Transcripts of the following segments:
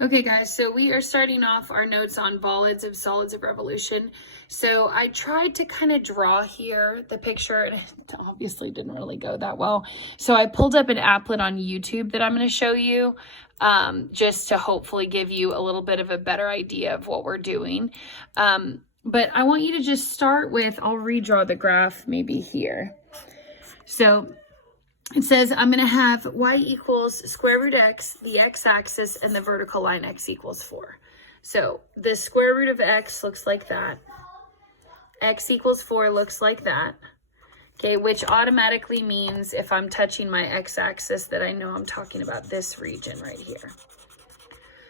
Okay guys, so we are starting off our notes on bolids of solids of revolution. So I tried to kind of draw here the picture, and it obviously didn't really go that well. So I pulled up an applet on YouTube that I'm going to show you just to hopefully give you a little bit of a better idea of what we're doing. But I want you to just start with, I'll redraw the graph maybe here. So it says I'm going to have y equals square root x, the x-axis, and the vertical line x equals 4. So the square root of x looks like that. X equals 4 looks like that. Okay, which automatically means if I'm touching my x-axis that I know I'm talking about this region right here.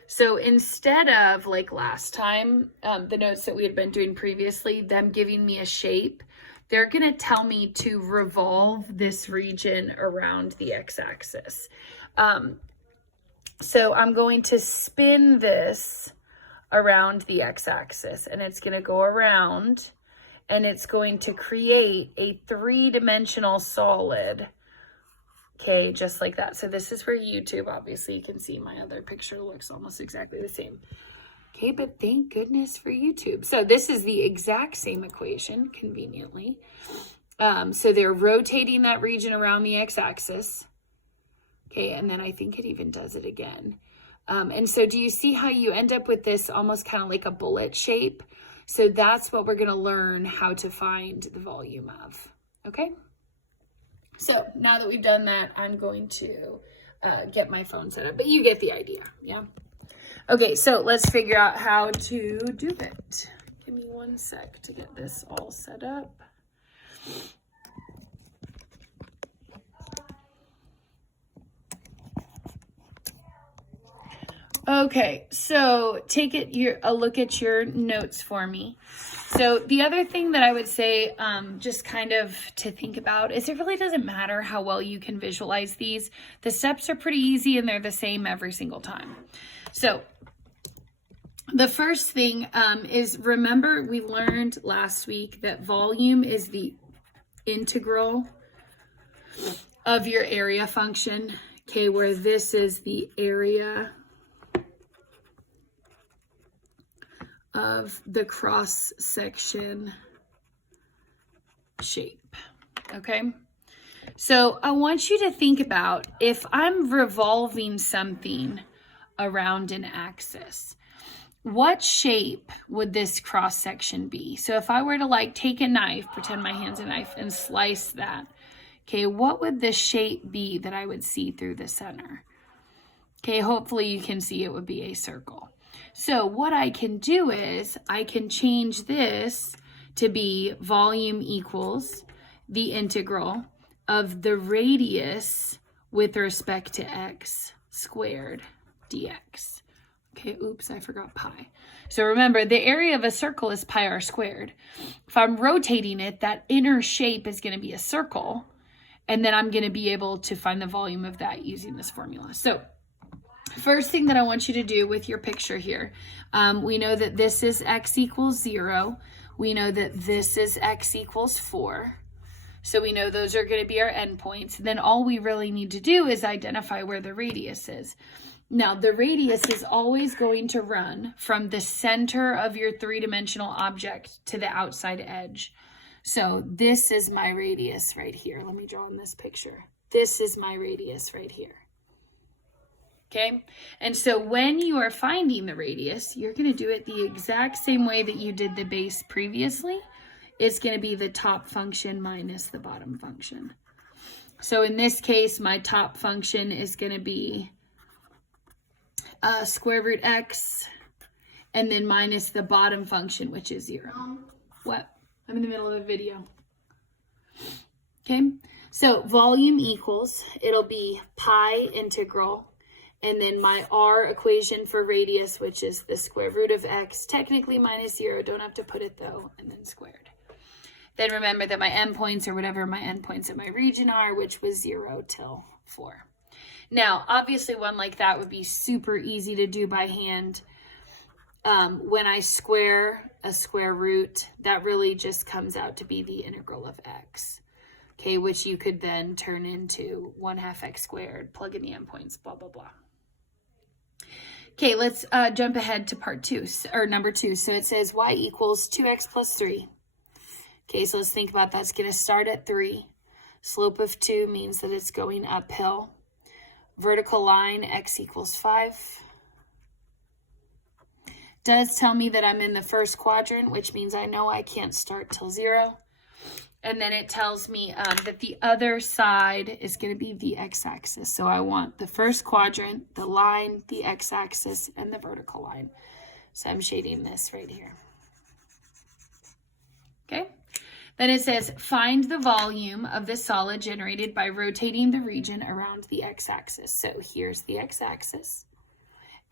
So instead of like last time, the notes that we had been doing previously, them giving me a shape, they're going to tell me to revolve this region around the x-axis. So I'm going to spin this around the x-axis, and it's going to go around, and it's going to create a three-dimensional solid. Okay, just like that. So this is for YouTube. Obviously, you can see my other picture looks almost exactly the same. Okay, but thank goodness for YouTube. So this is the exact same equation, conveniently. So they're rotating that region around the x-axis. Okay, and then I think it even does it again. And so do you see how you end up with this almost kind of like a bullet shape? So that's what we're going to learn how to find the volume of. Okay? So now that we've done that, I'm going to get my phone set up. But you get the idea, yeah? Okay, so let's figure out how to do it. Give me 1 sec to get this all set up. Okay, so take a look at your notes for me. So the other thing that I would say, just kind of to think about, is it really doesn't matter how well you can visualize these. The steps are pretty easy and they're the same every single time. So the first thing is, remember we learned last week that volume is the integral of your area function, okay, where this is the area of the cross section shape, okay? So I want you to think about, if I'm revolving something around an axis, what shape would this cross section be? So if I were to like take a knife, pretend my hand's a knife, and slice that, okay, what would the shape be that I would see through the center? Okay, hopefully you can see it would be a circle. So what I can do is I can change this to be volume equals the integral of the radius with respect to x squared dx. Okay, oops, I forgot pi. So remember, the area of a circle is pi r squared. If I'm rotating it, that inner shape is going to be a circle, and then I'm going to be able to find the volume of that using this formula. So first thing that I want you to do with your picture here, we know that this is x equals 0. We know that this is x equals 4. So we know those are going to be our endpoints. Then all we really need to do is identify where the radius is. Now, the radius is always going to run from the center of your three-dimensional object to the outside edge. So this is my radius right here. Let me draw in this picture. This is my radius right here. Okay, and so when you are finding the radius, you're going to do it the exact same way that you did the base previously. It's going to be the top function minus the bottom function. So in this case, my top function is going to be square root x, and then minus the bottom function, which is 0. What? I'm in the middle of a video. Okay, so volume equals, it'll be pi integral, and then my r equation for radius, which is the square root of x, technically minus 0, don't have to put it though, and then squared. Then remember that my endpoints are whatever my endpoints of my region are, which was 0 till 4. Now, obviously one like that would be super easy to do by hand. When I square a square root, that really just comes out to be the integral of x. Okay, which you could then turn into 1/2 x squared, plug in the endpoints, blah, blah, blah. Okay, let's jump ahead to part 2, or number 2. So it says y equals 2x plus 3. Okay, so let's think about that. It's going to start at 3. Slope of 2 means that it's going uphill. Vertical line, x equals 5. Does tell me that I'm in the first quadrant, which means I know I can't start till 0. And then it tells me that the other side is going to be the x-axis. So I want the first quadrant, the line, the x-axis, and the vertical line. So I'm shading this right here. Okay. Then it says, find the volume of the solid generated by rotating the region around the x-axis. So here's the x-axis.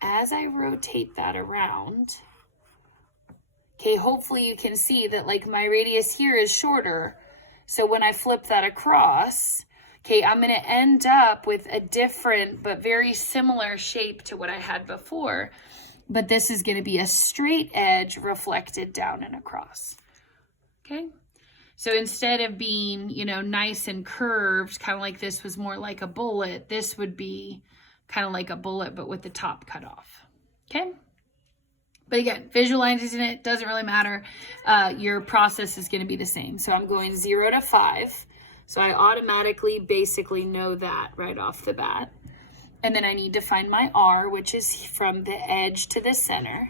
As I rotate that around, okay, hopefully you can see that like my radius here is shorter. So when I flip that across, okay, I'm going to end up with a different but very similar shape to what I had before. But this is going to be a straight edge reflected down and across. Okay. So instead of being, you know, nice and curved, kind of like this was more like a bullet, this would be kind of like a bullet, but with the top cut off. Okay. But again, visualizing it doesn't really matter. Your process is going to be the same. So I'm going 0 to 5. So I automatically basically know that right off the bat. And then I need to find my R, which is from the edge to the center.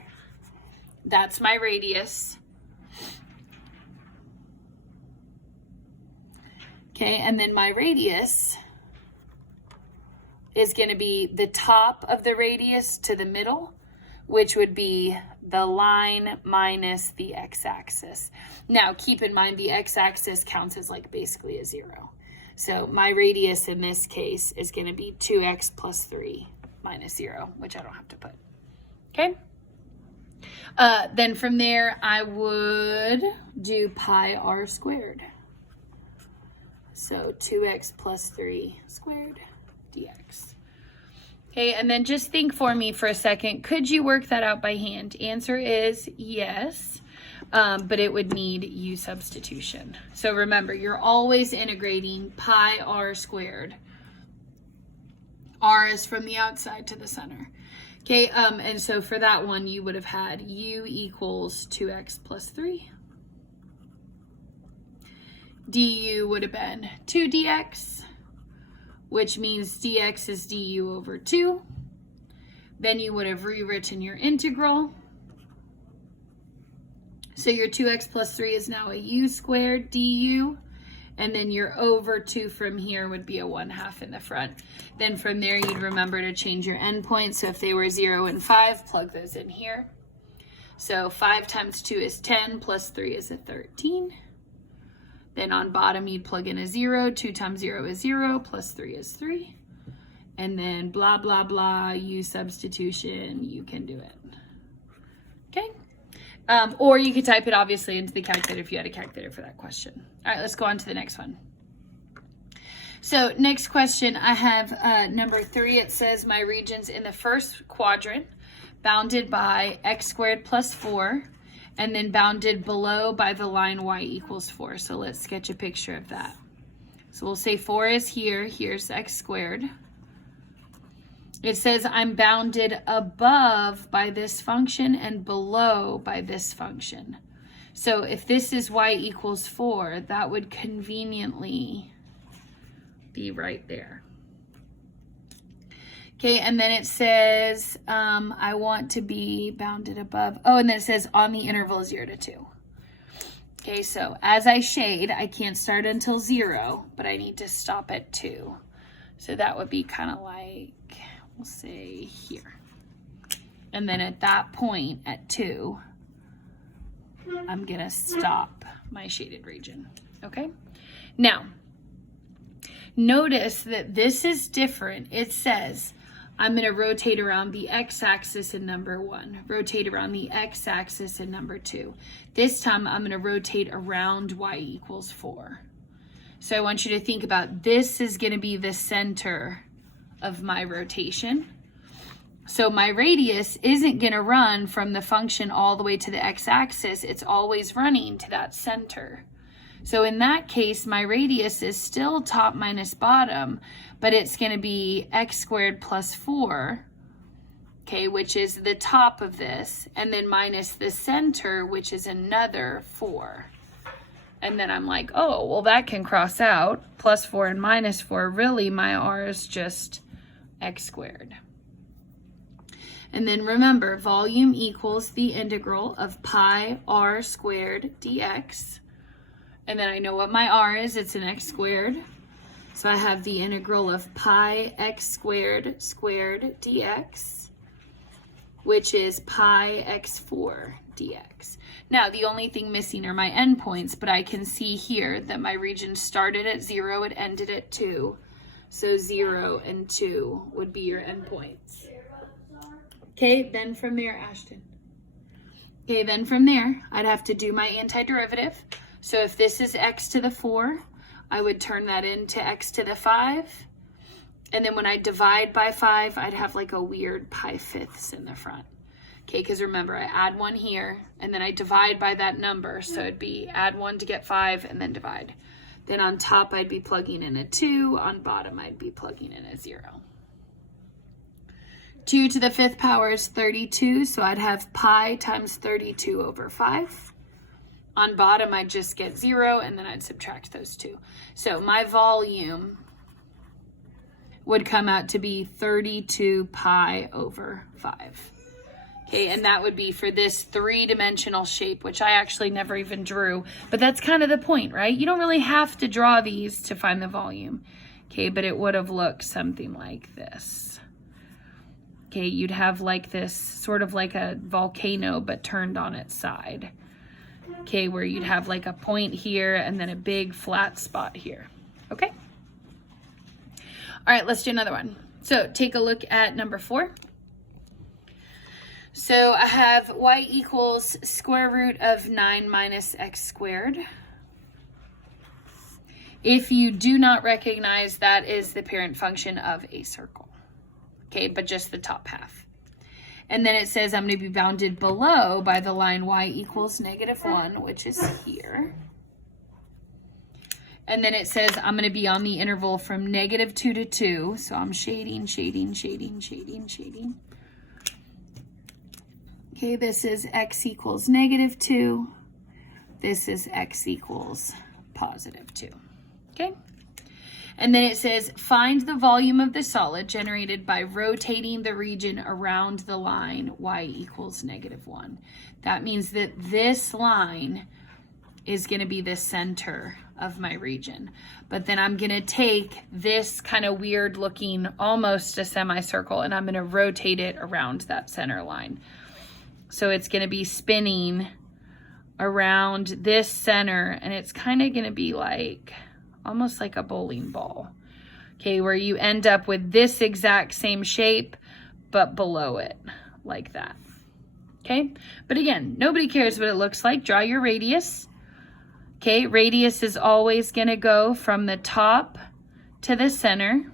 That's my radius. Okay, and then my radius is going to be the top of the radius to the middle, which would be the line minus the x-axis. Now, keep in mind the x-axis counts as like basically a 0. So my radius in this case is going to be 2x plus 3 minus 0, which I don't have to put. Okay? Then from there, I would do pi r squared. So 2x plus 3 squared dx. Okay, and then just think for me for a second. Could you work that out by hand? Answer is yes, but it would need u substitution. So remember, you're always integrating pi r squared. R is from the outside to the center. Okay, and so for that one, you would have had u equals 2x plus 3. Du would have been 2 dx, which means dx is du over 2. Then you would have rewritten your integral. So your 2x plus 3 is now a u squared du. And then your over 2 from here would be a 1/2 in the front. Then from there, you'd remember to change your endpoints. So if they were 0 and 5, plug those in here. So 5 times 2 is 10, plus 3 is a 13. Then on bottom, you'd plug in a 0. 2 times 0 is 0, plus 3 is 3. And then blah, blah, blah, u substitution, you can do it. Okay? Or you could type it obviously into the calculator if you had a calculator for that question. All right, let's go on to the next one. So next question, I have number 3. It says my region's in the first quadrant, bounded by x squared plus 4, and then bounded below by the line y equals 4. So let's sketch a picture of that. So we'll say 4 is here. Here's x squared. It says I'm bounded above by this function and below by this function. So if this is y equals 4, that would conveniently be right there. Okay, and then it says I want to be bounded above. Oh, and then it says on the interval 0 to 2. Okay, so as I shade, I can't start until 0, but I need to stop at 2. So that would be kind of like, we'll say here. And then at that point, at 2, I'm going to stop my shaded region. Okay? Now, notice that this is different. It says I'm going to rotate around the x-axis in number 1, rotate around the x-axis in number 2. This time I'm going to rotate around y equals 4. So I want you to think about this is going to be the center of my rotation. So my radius isn't going to run from the function all the way to the x-axis. It's always running to that center. So in that case, my radius is still top minus bottom, but it's going to be x squared plus 4 okay, which is the top of this, and then minus the center, which is another 4. And then I'm like, oh, well, that can cross out. Plus 4 and minus 4. Really, my r is just x squared. And then remember, volume equals the integral of pi r squared dx. And then I know what my r is. It's an x squared. So I have the integral of pi x squared dx, which is pi x4 dx. Now, the only thing missing are my endpoints, but I can see here that my region started at 0, it ended at 2. So 0 and 2 would be your endpoints. Okay, then from there, Ashton. Okay, then from there, I'd have to do my antiderivative. So if this is x to the 4, I would turn that into x to the 5. And then when I divide by 5, I'd have like a weird pi fifths in the front. Okay, because remember, I add 1 here, and then I divide by that number. So it'd be add 1 to get 5, and then divide. Then on top, I'd be plugging in a 2. On bottom, I'd be plugging in a 0. 2 to the 5th power is 32, so I'd have pi times 32 over 5. On bottom, I'd just get 0, and then I'd subtract those 2. So my volume would come out to be 32 pi over 5. Okay, and that would be for this 3-dimensional shape, which I actually never even drew. But that's kind of the point, right? You don't really have to draw these to find the volume. Okay, but it would have looked something like this. Okay, you'd have like this, sort of like a volcano, but turned on its side. Okay, where you'd have like a point here and then a big flat spot here. Okay? All right, let's do another one. So take a look at number 4. So I have y equals square root of 9 minus x squared. If you do not recognize, that is the parent function of a circle. Okay, but just the top half. And then it says I'm going to be bounded below by the line y equals -1, which is here. And then it says I'm going to be on the interval from -2 to 2. So I'm shading. Okay, this is x equals -2. This is x equals +2. Okay? And then it says, find the volume of the solid generated by rotating the region around the line y equals -1. That means that this line is going to be the center of my region. But then I'm going to take this kind of weird looking, almost a semicircle, and I'm going to rotate it around that center line. So it's going to be spinning around this center, and it's kind of going to be like almost like a bowling ball, okay, where you end up with this exact same shape, but below it, like that, okay? But again, nobody cares what it looks like. Draw your radius, okay? Radius is always gonna go from the top to the center,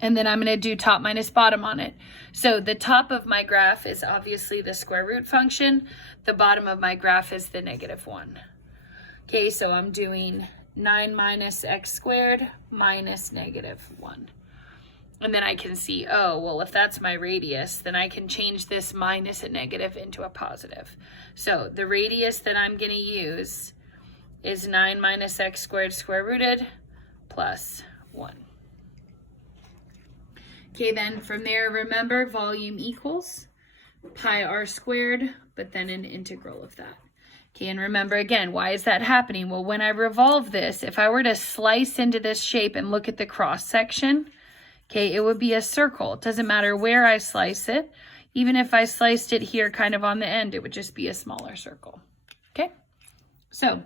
and then I'm gonna do top minus bottom on it. So the top of my graph is obviously the square root function. The bottom of my graph is the -1. Okay, so I'm doing 9 minus x squared minus -1. And then I can see, oh, well, if that's my radius, then I can change this minus a negative into a positive. So the radius that I'm going to use is 9 minus x squared square rooted plus 1. Okay, then from there, remember, volume equals pi r squared, but then an integral of that. Okay, and remember again, why is that happening? Well, when I revolve this, if I were to slice into this shape and look at the cross section, okay, it would be a circle. It doesn't matter where I slice it. Even if I sliced it here kind of on the end, it would just be a smaller circle. Okay, so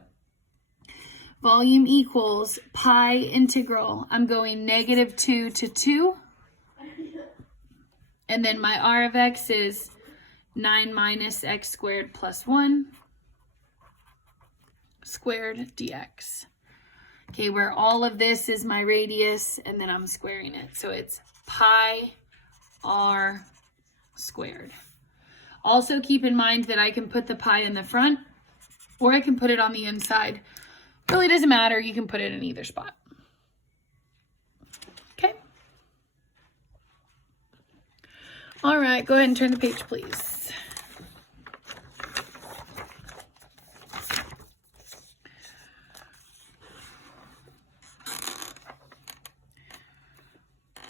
volume equals pi integral. I'm going -2 to 2. And then my r of x is 9 minus x squared plus 1 squared dx. Okay, where all of this is my radius, and then I'm squaring it. So it's pi r squared. Also keep in mind that I can put the pi in the front, or I can put it on the inside. Really doesn't matter. You can put it in either spot. Okay. All right, go ahead and turn the page, please.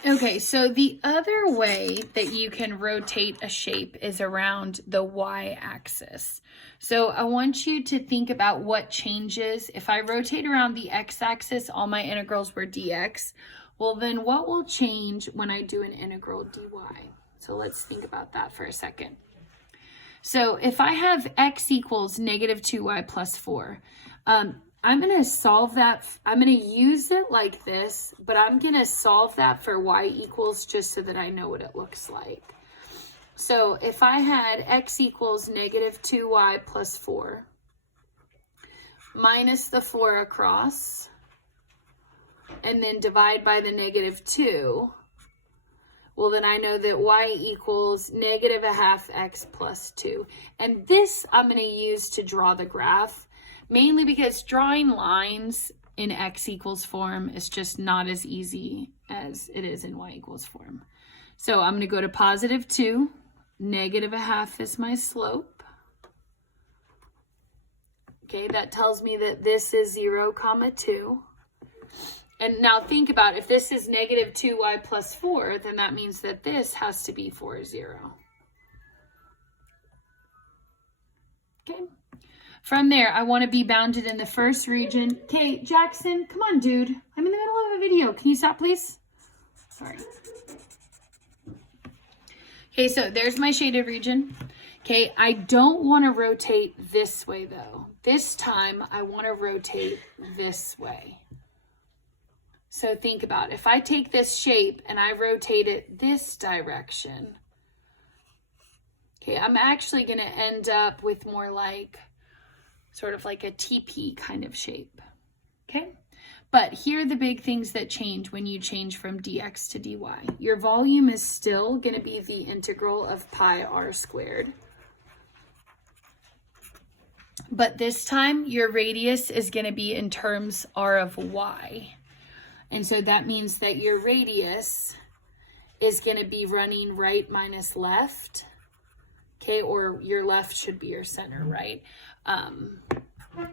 Okay, so the other way that you can rotate a shape is around the y-axis. So I want you to think about what changes. If I rotate around the x-axis, all my integrals were dx. Well, then what will change when I do an integral dy? So let's think about that for a second. So if I have x equals negative 2y plus 4, I'm going to solve that. I'm going to use it like this, but I'm going to solve that for y equals just so that I know what it looks like. So if I had x equals negative 2y plus 4 minus the 4 across, and then divide by the negative 2, well, then I know that y equals negative a half x plus 2. And this I'm going to use to draw the graph, mainly because drawing lines in x equals form is just not as easy as it is in y equals form. So I'm going to go to positive 2. Negative a half is my slope. Okay, that tells me that this is 0, 2. And now think about, if this is negative 2y plus 4, then that means that this has to be 4, 0. Okay. From there, I want to be bounded in the first region. Okay, Jackson, come on, dude. I'm in the middle of a video. Can you stop, please? Sorry. Okay, so there's my shaded region. Okay, I don't want to rotate this way, though. This time, I want to rotate this way. So think about, if I take this shape and I rotate it this direction, okay, I'm actually going to end up with more like, sort of like a TP kind of shape, okay? But here are the big things that change when you change from dx to dy. Your volume is still going to be the integral of pi r squared. But this time, your radius is going to be in terms r of y. And so that means that your radius is going to be running right minus left, okay? Or your left should be your center, right?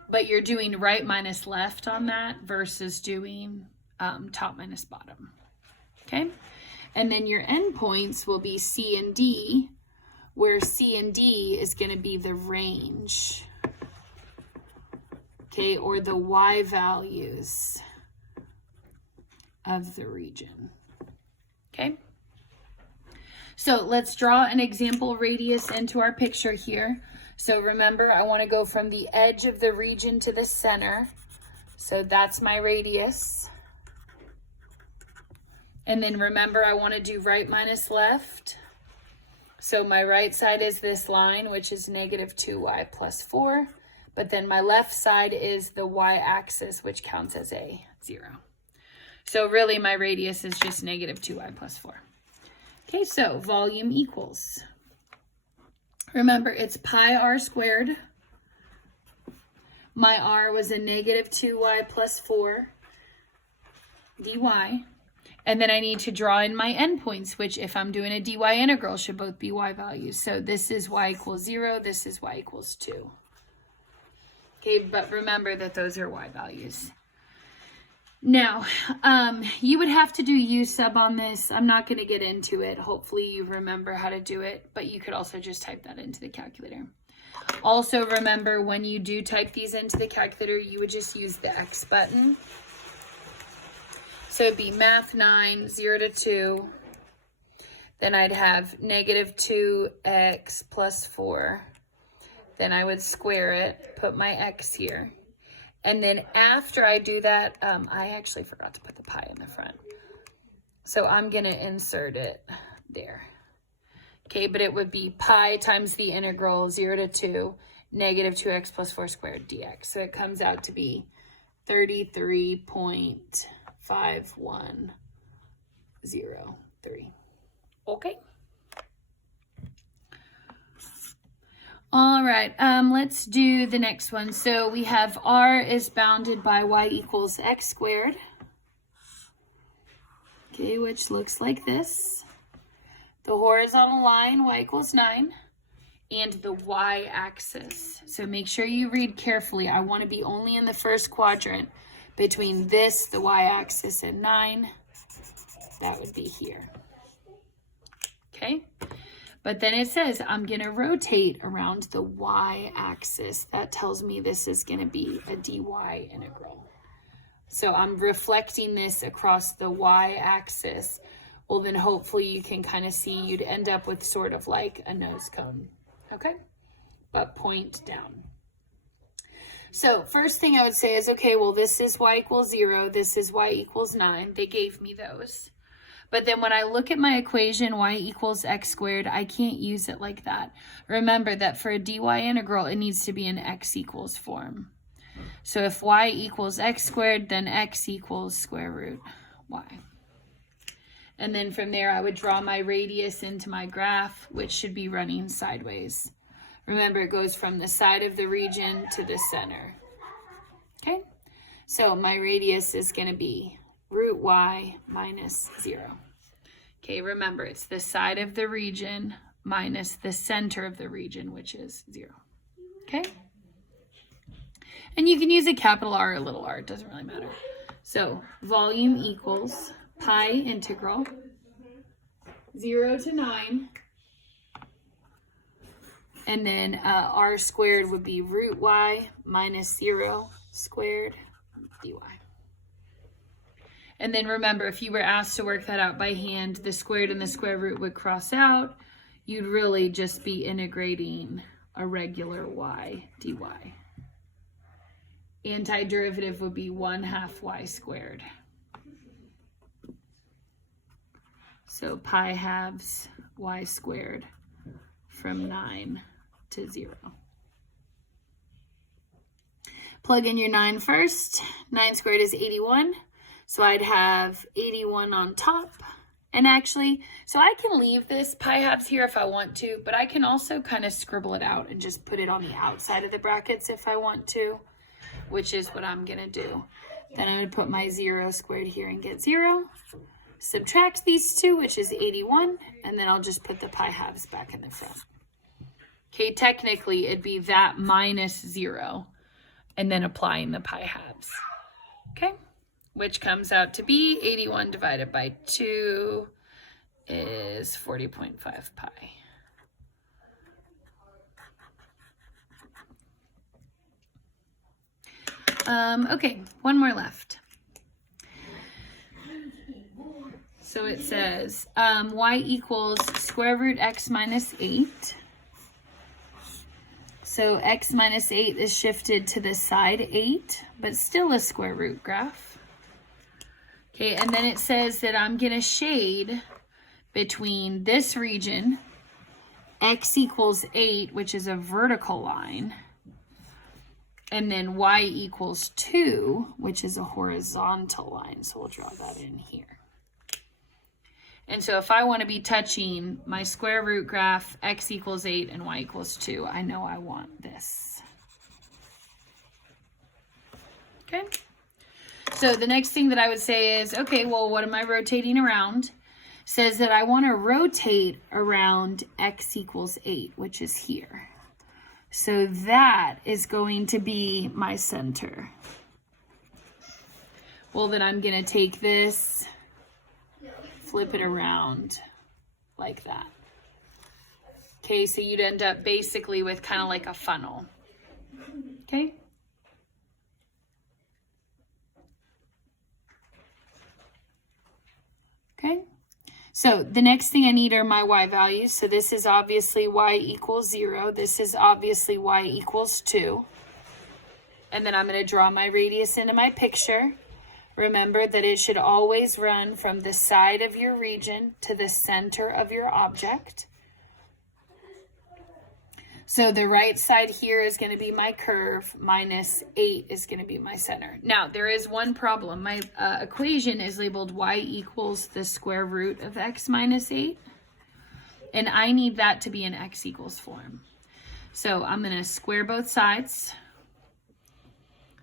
But you're doing right minus left on that versus doing top minus bottom, okay? And then your endpoints will be C and D, where C and D is going to be the range, okay, or the y values of the region, okay? So let's draw an example radius into our picture here. So remember, I want to go from the edge of the region to the center. So that's my radius. And then remember, I want to do right minus left. So my right side is this line, which is negative 2y plus 4. But then my left side is the y-axis, which counts as a 0. So really, my radius is just negative 2y plus 4. Okay, so volume equals. Remember, it's pi r squared. My r was a negative 2y plus 4 dy. And then I need to draw in my endpoints, which if I'm doing a dy integral should both be y values. So this is y equals 0, this is y equals 2. Okay, but remember that those are y values. Now, you would have to do u sub on this. I'm not going to get into it. Hopefully you remember how to do it, but you could also just type that into the calculator. Also remember, when you do type these into the calculator, you would just use the X button. So it'd be math 9, 0 to 2. Then I'd have negative 2x plus 4. Then I would square it, put my x here. And then after I do that, I actually forgot to put the pi in the front. So I'm going to insert it there. Okay, but it would be pi times the integral 0 to 2, negative 2x plus 4 squared dx. So it comes out to be 33.5103. Okay. All right, let's do the next one. So we have r is bounded by y equals x squared. Okay, which looks like this. the horizontal line, y equals 9, and the y-axis. So make sure you read carefully. I want to be only in the first quadrant between this, the y-axis, and 9. That would be here. Okay? But then it says I'm going to rotate around the y-axis. That tells me this is going to be a dy integral. So I'm reflecting this across the y-axis. Well, then hopefully you can kind of see you'd end up with sort of like a nose cone. Okay? But point down. So first thing I would say is, okay, well, this is y equals 0. This is y equals 9. They gave me those. But then when I look at my equation, y equals x squared, I can't use it like that. Remember that for a dy integral, it needs to be in x equals form. So if y equals x squared, then x equals square root y. And then from there, I would draw my radius into my graph, which should be running sideways. Remember, it goes from the side of the region to the center. Okay? So my radius is going to be root y minus 0. Okay, remember, it's the side of the region minus the center of the region, which is 0. Okay? And you can use a capital R or a little r. It doesn't really matter. So volume equals pi integral 0 to 9. And then r squared would be root y minus 0 squared dy. And then remember, if you were asked to work that out by hand, the squared and the square root would cross out. You'd really just be integrating a regular y dy. Antiderivative would be 1/2 y squared. So pi halves y squared from 9 to 0. Plug in your 9 first. 9 squared is 81. So I'd have 81 on top. And actually, so I can leave this pi halves here if I want to, but I can also kind of scribble it out and just put it on the outside of the brackets if I want to, which is what I'm going to do. Then I'm going to put my 0 squared here and get 0. Subtract these two, which is 81, and then I'll just put the pi halves back in the front. Okay, technically it'd be that minus 0, and then applying the pi halves. Okay, which comes out to be 81 divided by 2 is 40.5 pi. Okay, one more left. So it says y equals square root x minus 8. So x minus 8 is shifted to the side 8, but still a square root graph. Okay, and then it says that I'm going to shade between this region, x equals 8, which is a vertical line, and then y equals 2, which is a horizontal line. So we'll draw that in here. And so if I want to be touching my square root graph, x equals 8 and y equals 2, I know I want this. Okay? So the next thing that I would say is, okay, well, what am I rotating around? Says that I want to rotate around x equals 8, which is here. So that is going to be my center. Well, then I'm going to take this, flip it around like that. Okay, so you'd end up basically with kind of like a funnel. Okay? Okay? So the next thing I need are my y values. So this is obviously y equals 0. This is obviously y equals 2. And then I'm going to draw my radius into my picture. Remember that it should always run from the side of your region to the center of your object. So the right side here is going to be my curve, minus 8 is going to be my center. Now, there is one problem. My equation is labeled y equals the square root of x minus 8. And I need that to be in x equals form. So I'm going to square both sides.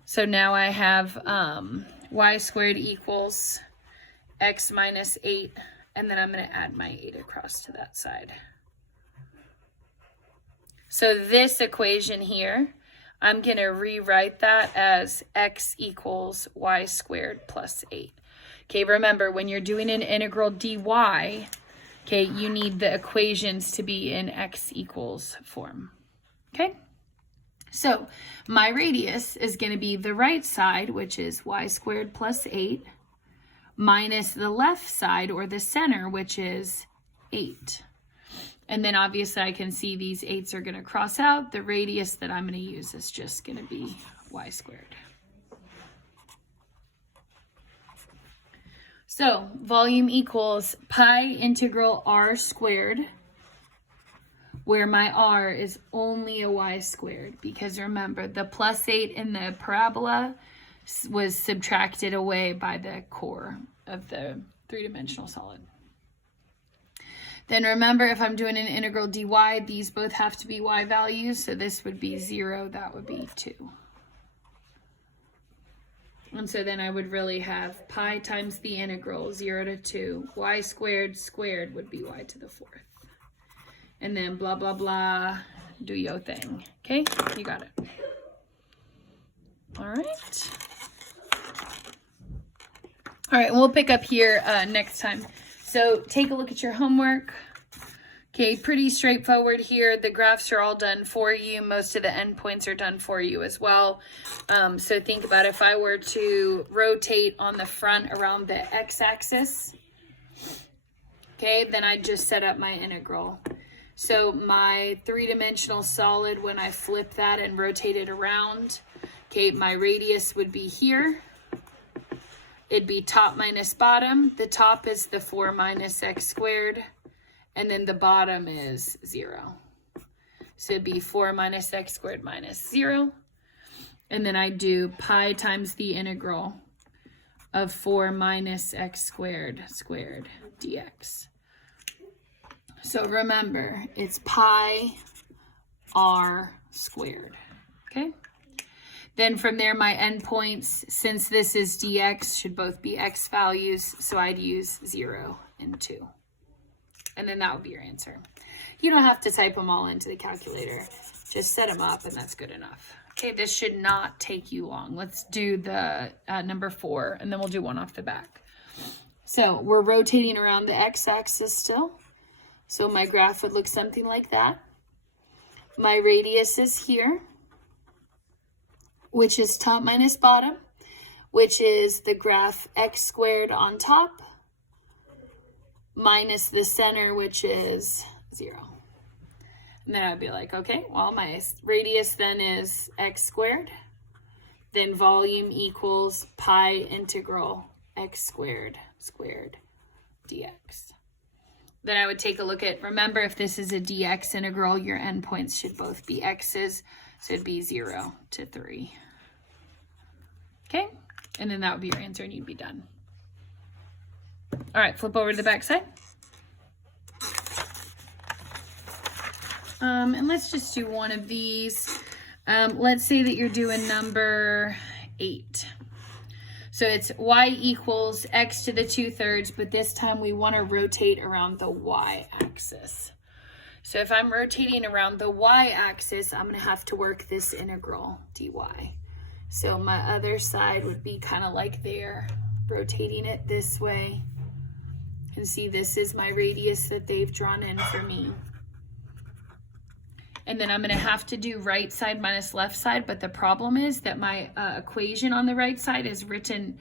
So now I have y squared equals x minus 8 And then I'm going to add my 8 across to that side. So this equation here, I'm going to rewrite that as x equals y squared plus 8. Okay, remember, when you're doing an integral dy, okay, you need the equations to be in x equals form. Okay, so my radius is going to be the right side, which is y squared plus 8, minus the left side, or the center, which is 8. And then obviously I can see these 8s are going to cross out. The radius that I'm going to use is just going to be y squared. So volume equals pi integral r squared, where my r is only a y squared, because remember, the plus 8 in the parabola was subtracted away by the core of the three-dimensional solid. Then remember, if I'm doing an integral dy, these both have to be y values, so this would be 0, that would be 2. And so then I would really have pi times the integral, 0 to 2, y squared squared would be y to the 4th. And then blah, blah, blah, do your thing. Okay, you got it. All right. All right, we'll pick up here next time. So take a look at your homework. Okay, pretty straightforward here. The graphs are all done for you. Most of the endpoints are done for you as well. So think about if I were to rotate on the front around the x-axis, okay, then I'd just set up my integral. So my three-dimensional solid, when I flip that and rotate it around, okay, my radius would be here. It'd be top minus bottom. The top is the 4 minus x squared, and then the bottom is 0. So it'd be 4 minus x squared minus 0. And then I do pi times the integral of 4 minus x squared squared dx. So remember, it's pi r squared, okay? Then from there, my endpoints, since this is dx, should both be x values, so I'd use 0 and 2. And then that would be your answer. You don't have to type them all into the calculator. Just set them up, and that's good enough. Okay, this should not take you long. Let's do the number 4, and then we'll do one off the back. So we're rotating around the x-axis still. So my graph would look something like that. My radius is here, which is top minus bottom, which is the graph x squared on top, minus the center, which is 0. And then I'd be like, okay, well, my radius then is x squared. Then volume equals pi integral x squared squared dx. Then I would take a look at, remember, if this is a dx integral, your endpoints should both be x's. So it'd be 0 to 3. Okay, and then that would be your answer and you'd be done. All right, flip over to the back side. And let's just do one of these. Let's say that you're doing number 8. So it's y equals x to the 2/3, but this time we want to rotate around the y-axis. So if I'm rotating around the y-axis, I'm going to have to work this integral dy. So my other side would be kind of like there, rotating it this way. And see, this is my radius that they've drawn in for me. And then I'm going to have to do right side minus left side, but the problem is that my equation on the right side is written...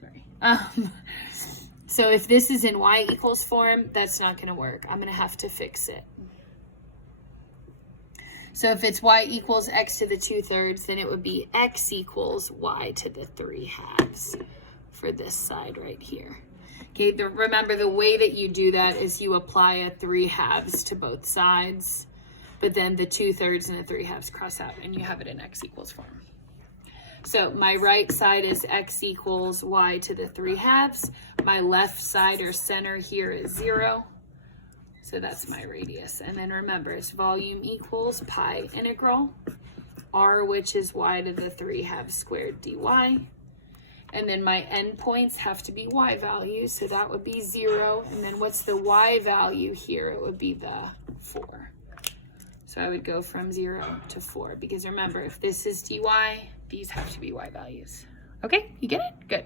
Sorry. So if this is in y equals form, that's not going to work. I'm going to have to fix it. So if it's y equals x to the 2/3, then it would be x equals y to the 3/2 for this side right here. Okay, remember the way that you do that is you apply a 3/2 to both sides, but then the 2/3 and the 3/2 cross out and you have it in x equals form. So my right side is x equals y to the 3/2. My left side or center here is 0. So that's my radius. And then remember, it's volume equals pi integral r, which is y to the 3/2 squared dy. And then my endpoints have to be y values, so that would be 0. And then what's the y value here? It would be the 4. So I would go from 0 to 4, because remember, if this is dy, these have to be y values. Okay, you get it? Good.